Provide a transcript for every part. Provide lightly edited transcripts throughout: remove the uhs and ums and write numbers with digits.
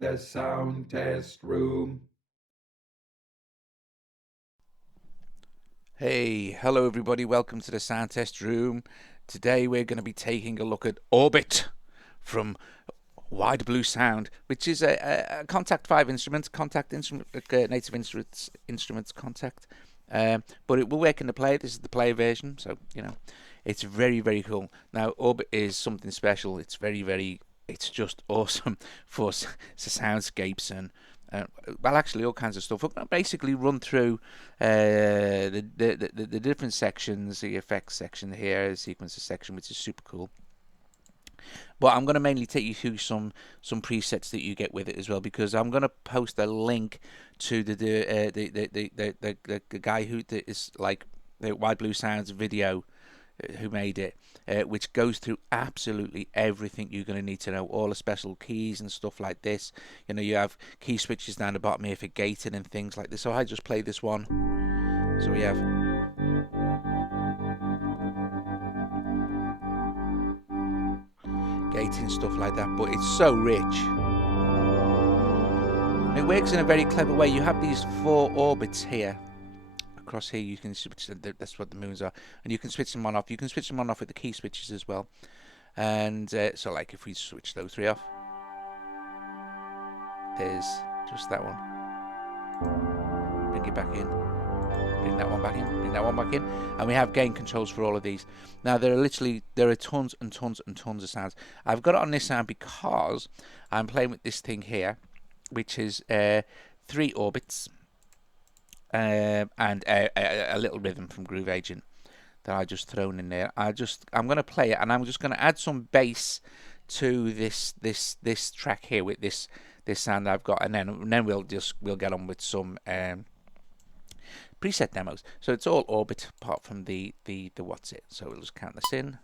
The sound test room. Hey, hello everybody, welcome to the sound test room. Today we're going to be taking a look at Orbit from Wide Blue Sound, which is a Kontakt 5 instrument, Kontakt instrument, native instruments Kontakt. But it will work in the play. This is the play version, so you know it's very, very cool. Now Orbit is something special. It's it's just awesome for soundscapes and well, actually, all kinds of stuff. We're going to basically run through the different sections, the effects section here, the sequencer section, which is super cool. But I'm going to mainly take you through some presets that you get with it as well, because I'm going to post a link to the guy who is like the Wide Blue Sounds video who made it, which goes through absolutely everything you're going to need to know, all the special keys and stuff like this. You know, you have key switches down the bottom here for gating and things like this. So I just play this one. So we have gating, stuff like that, but it's so rich. It works in a very clever way. You have these 4 orbits here. Across here you can switch, that's what the moons are, and you can switch them on off. You can switch them on off with the key switches as well. And so like if we switch those 3 off, there's just that one. Bring it back in, bring that one back in, bring that one back in, and we have gain controls for all of these. Now there are tons and tons and tons of sounds. I've got it on this sound because I'm playing with this thing here, which is 3 orbits. And a little rhythm from Groove Agent that I just thrown in there. I'm going to play it, and I'm just going to add some bass to this track here with this sound I've got, and then we'll get on with some preset demos. So it's all Orbit apart from the what's it. So we'll just count this in.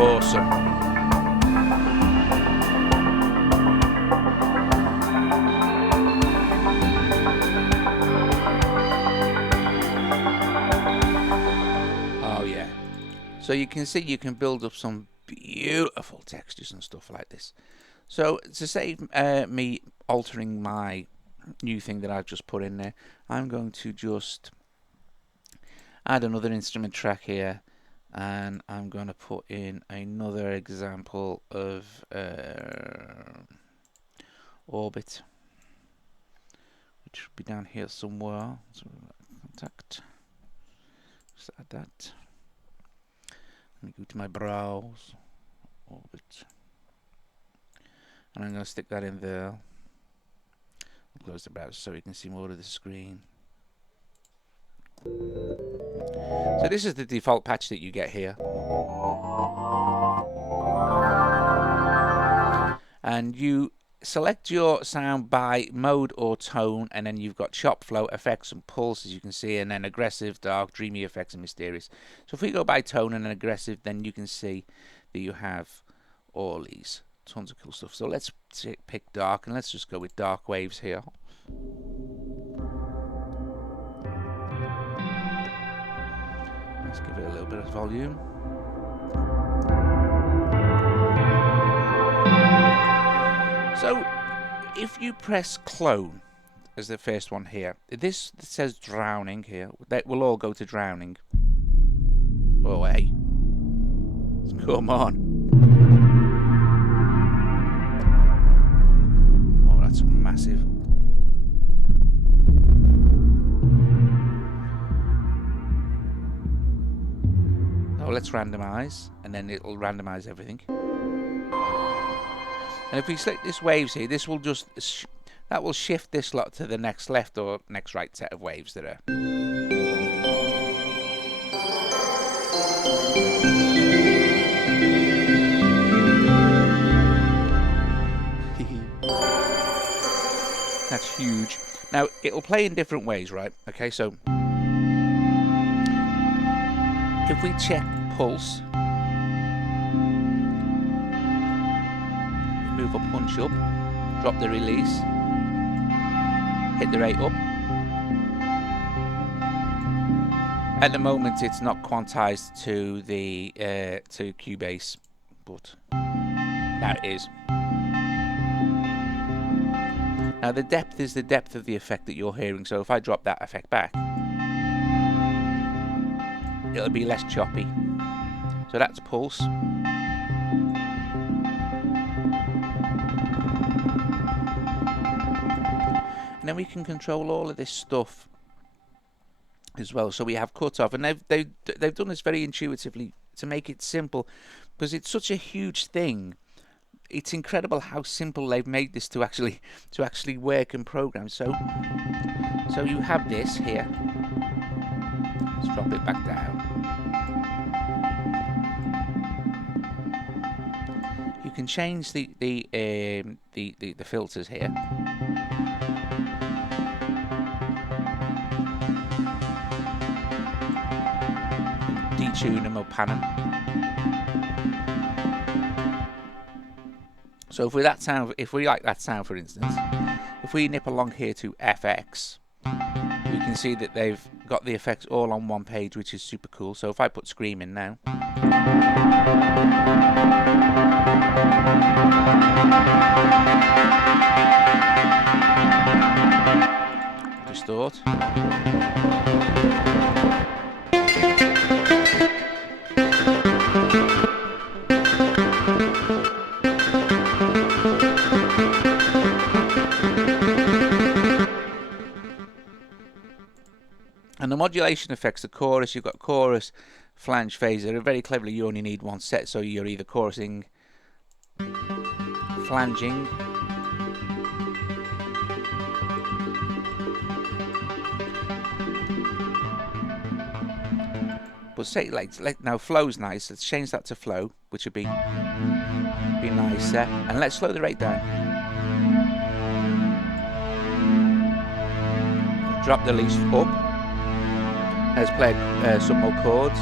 Awesome. Oh yeah. So you can see you can build up some beautiful textures and stuff like this. So to save me altering my new thing that I've just put in there, I'm going to just add another instrument track here, and I'm going to put in another example of Orbit, which should be down here somewhere. So Kontakt, just add that. Let me go to my browse, Orbit, and I'm going to stick that in there. I'll close the browser so you can see more of the screen. So this is the default patch that you get here. And you select your sound by mode or tone, and then you've got chop, flow, effects, and pulse, as you can see, and then aggressive, dark, dreamy effects, and mysterious. So if we go by tone and aggressive, then you can see that you have all these tons of cool stuff. So let's pick dark, and let's just go with dark waves here. Let's give it a little bit of volume. So if you press clone as the first one here, this says drowning here. That will all go to drowning. Oh, hey. Come on. Oh, that's massive. Oh, let's randomize, and then it'll randomize everything. And if we select this waves here, this will just that will shift this lot to the next left or next right set of waves that are. That's huge. Now, it'll play in different ways, right? Okay, so if we check pulse, move a punch up, drop the release, hit the rate up. At the moment, it's not quantized to the to Cubase, but now it is. Now the depth is the depth of the effect that you're hearing. So if I drop that effect back, it'll be less choppy. So that's pulse. And then we can control all of this stuff as well. So we have cut off, and they've done this very intuitively to make it simple, because it's such a huge thing. It's incredible how simple they've made this to actually work and program. So you have this here. Let's drop it back down. You can change the filters here. Detune them or pan them. So if we like that sound, for instance, if we nip along here to FX, we can see that they've got the effects all on one page, which is super cool. So if I put Scream in now, distort. And the modulation effects, the chorus, you've got chorus, flange, phaser. Very cleverly, you only need one set, so you're either chorusing, flanging, but say like now flow's nice. Let's change that to flow, which would be nicer, and let's slow the rate down. Drop the least up. Let's play some more chords.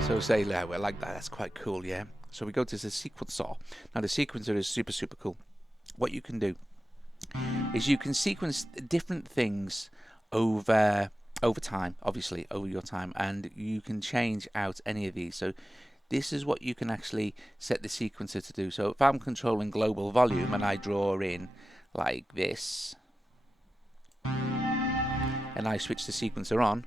So say, well, like that, that's quite cool, yeah. So we go to the sequencer. Now the sequencer is super cool. What you can do is you can sequence different things over time, obviously over your time, and you can change out any of these. So this is what you can actually set the sequencer to do. So if I'm controlling global volume and I draw in like this, and I switch the sequencer on,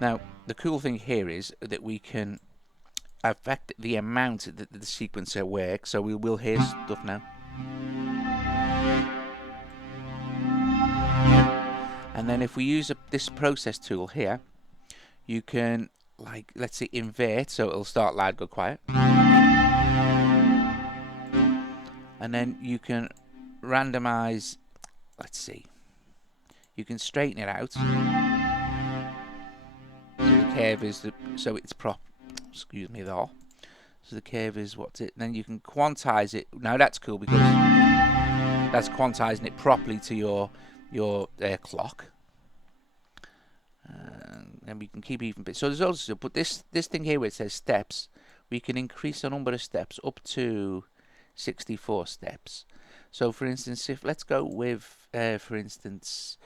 now the cool thing here is that we can affect the amount that the sequencer works. So we will hear stuff now. And then if we use this process tool here, you can, like, let's say invert, so it'll start loud, go quiet. And then you can randomize, let's see, you can straighten it out. So the curve is, so it's excuse me there. So the curve is what's it, then you can quantize it. Now that's cool because that's quantizing it properly to your clock. And we can keep even bit. So there's also, but this thing here where it says steps, we can increase the number of steps up to 64 steps. So for instance, if let's go with for instance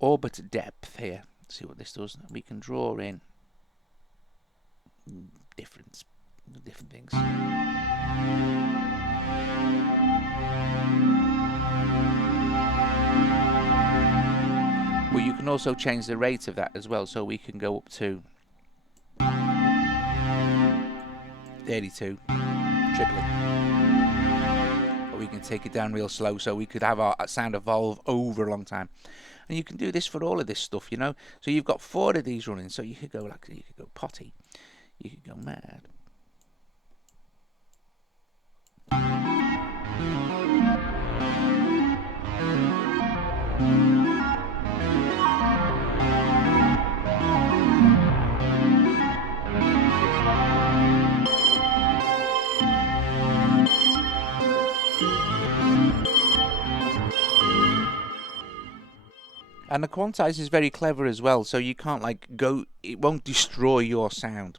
orbit depth here. Let's see what this does. We can draw in different things. But you can also change the rate of that as well, so we can go up to 32, triplet. Or we can take it down real slow, so we could have our sound evolve over a long time. And you can do this for all of this stuff, you know. So you've got 4 of these running, so you could go like, you could go potty, you could go mad. And the quantize is very clever as well, so you can't like go, it won't destroy your sound.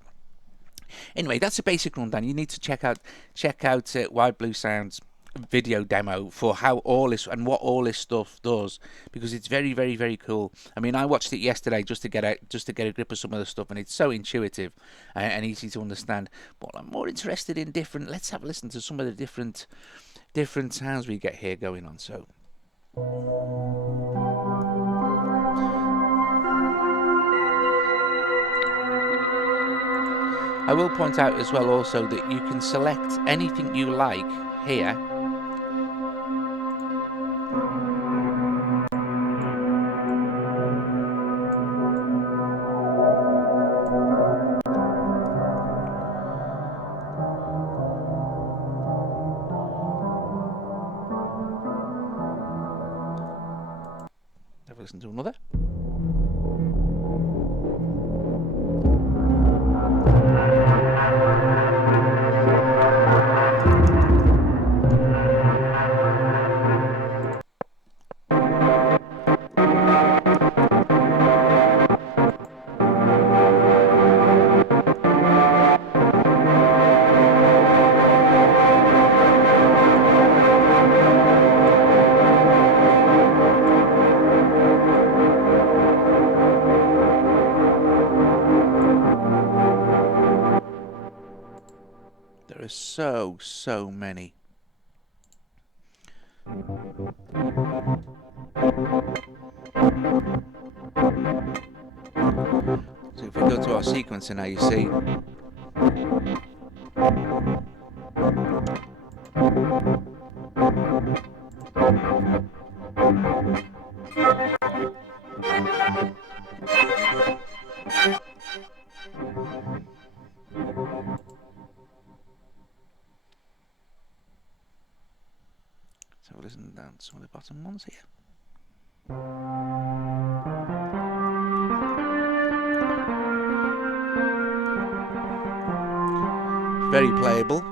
Anyway, that's a basic rundown. You need to check out White Blue Sound's video demo for how all this and what all this stuff does, because it's very, very, very cool. I mean, I watched it yesterday just to get a grip of some of the stuff, and it's so intuitive and easy to understand. But I'm more interested in different. Let's have a listen to some of the different sounds we get here going on. So. I will point out as well also that you can select anything you like here. Have a listen to another. There are so many. So if we go to our sequencer now, you see so listen down to some of the bottom ones here. Very playable.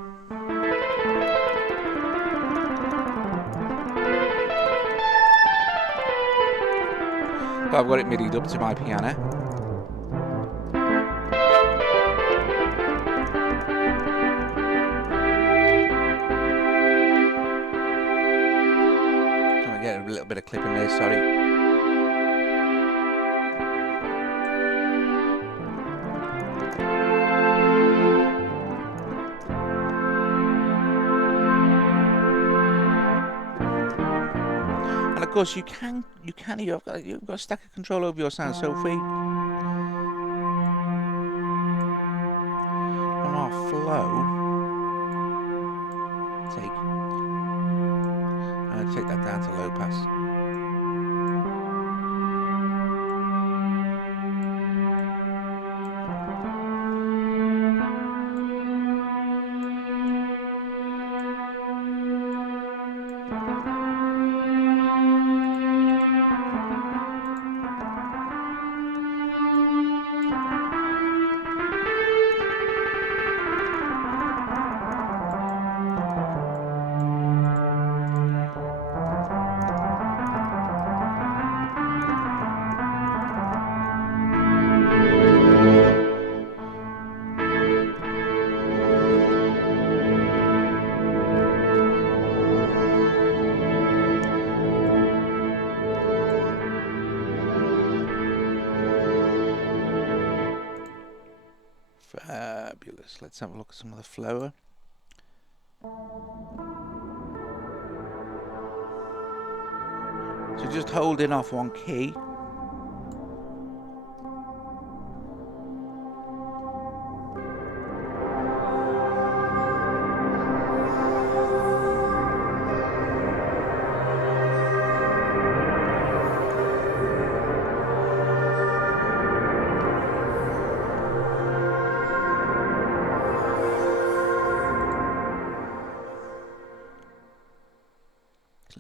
But I've got it midied up to my piano. Trying to get a little bit of clip in there, sorry. Of course, you've got a stack of control over your sound. So if we on our flow take that down to low pass. Fabulous. Let's have a look at some of the flower. So just holding off one key.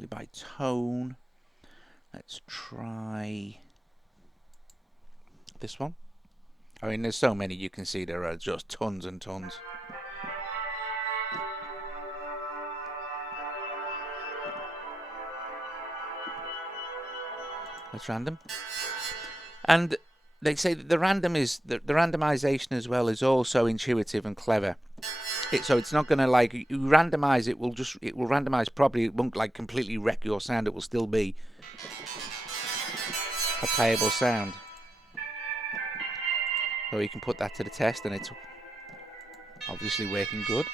sorted by tone. Let's try this one. I mean, there's so many, you can see there are just tons and tons. That's random. And they say that the randomization as well is also intuitive and clever. So it's not going to, like, you randomize it will randomize properly. It won't like completely wreck your sound. It will still be a playable sound. So you can put that to the test, and it's obviously working good.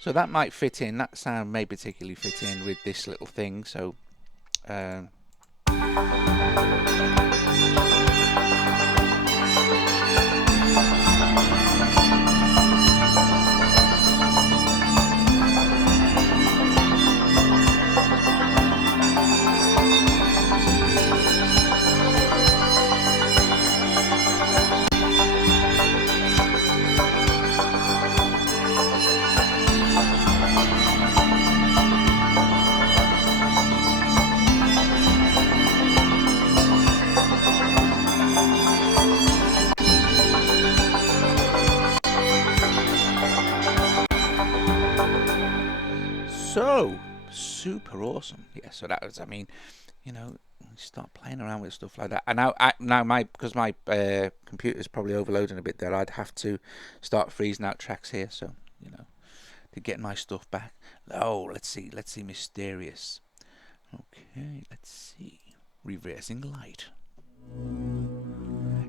So that might fit in. That sound may particularly fit in with this little thing. So. So super awesome. Yeah, so that was, I mean, you know, start playing around with stuff like that. And because my computer's probably overloading a bit there, I'd have to start freezing out tracks here. So, you know, to get my stuff back. Oh, let's see Mysterious. Okay, let's see. Reversing Light.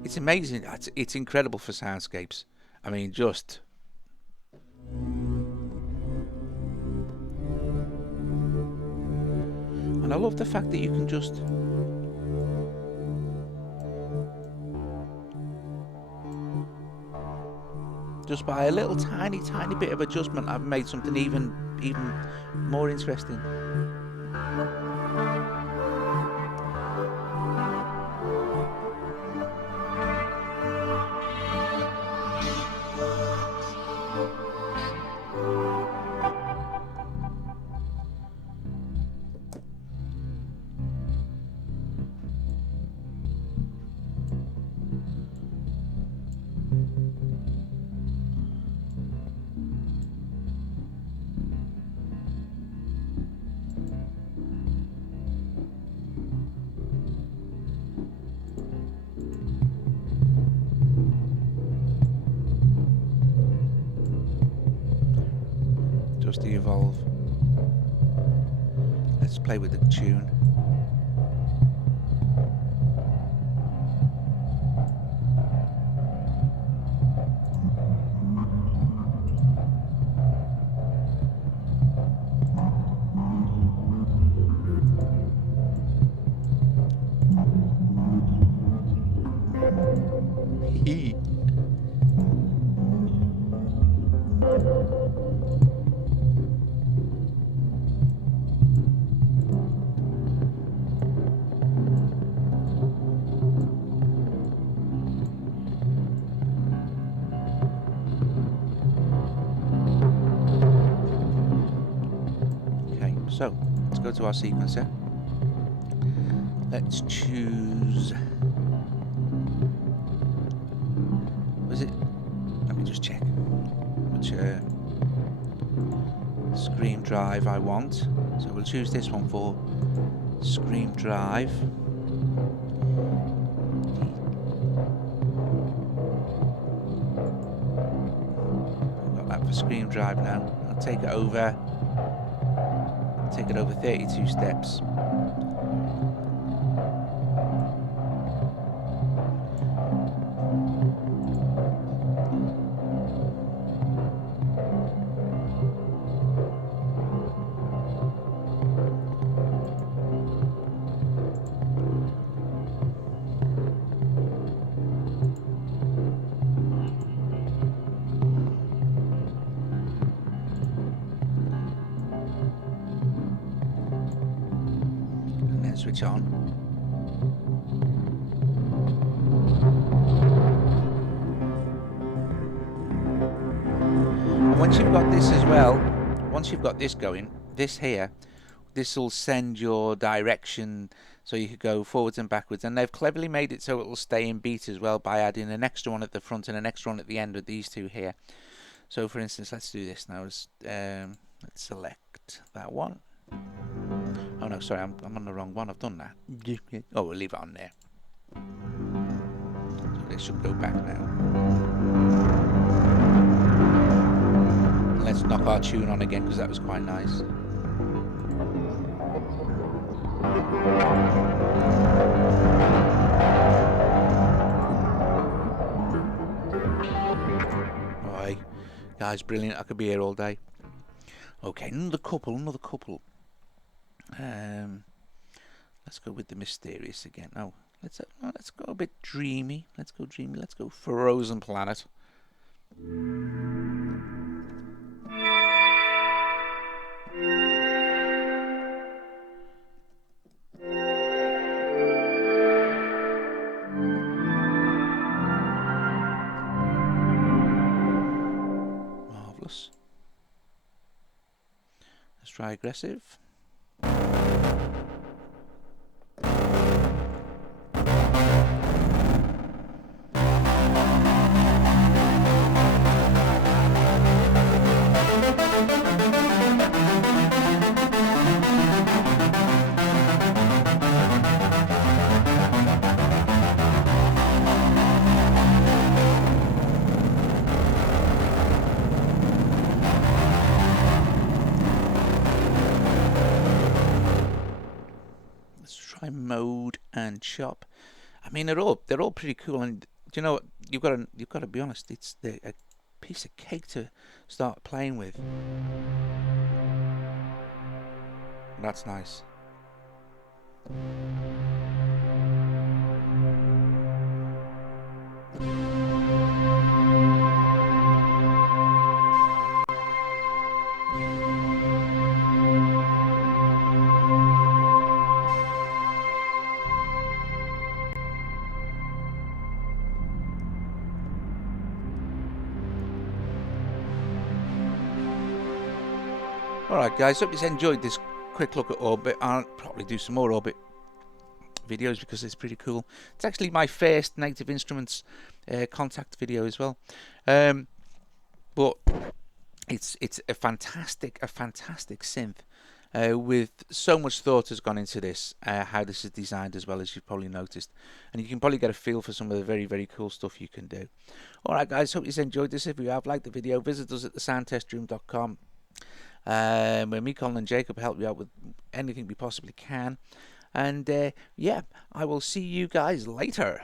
It's amazing. It's incredible for soundscapes. I mean, just. And I love the fact that you can just by a little tiny bit of adjustment, I've made something even more interesting. Just to evolve. Let's play with the tune. So, let's go to our sequencer. Let's choose. Was it? Let me just check which Scream Drive I want. So we'll choose this one for Scream Drive. I've got that for Scream Drive now. I'll take it over. Take it over 32 steps. Switch on. once you've got this as well, once you've got this going, this here, this will send your direction so you could go forwards and backwards. And they've cleverly made it so it will stay in beat as well by adding an extra one at the front and an extra one at the end with these two here. So for instance, let's do this now. Let's select that one. Oh no, sorry, I'm on the wrong one. I've done that. Oh, we'll leave it on there. So they should go back now. Let's knock our tune on again because that was quite nice. Alright, guys, brilliant. I could be here all day. Okay, another couple. Let's go with the mysterious again. Oh, let's go a bit dreamy. Let's go dreamy. Let's go Frozen Planet. Marvelous. Let's try aggressive. Mode and chop. I mean, they're all pretty cool, and do you know what? You've got to be honest. It's a piece of cake to start playing with. That's nice. Alright guys, hope you enjoyed this quick look at Orbit. I'll probably do some more Orbit videos because it's pretty cool. It's actually my first Native Instruments Kontakt video as well. But it's a fantastic synth with so much thought has gone into this, how this is designed as well, as you've probably noticed, and you can probably get a feel for some of the very cool stuff you can do. Alright guys, hope you enjoyed this. If you have liked the video, visit us at thesoundtestroom.com. Where me, Colin and Jacob help you out with anything we possibly can. And yeah, I will see you guys later.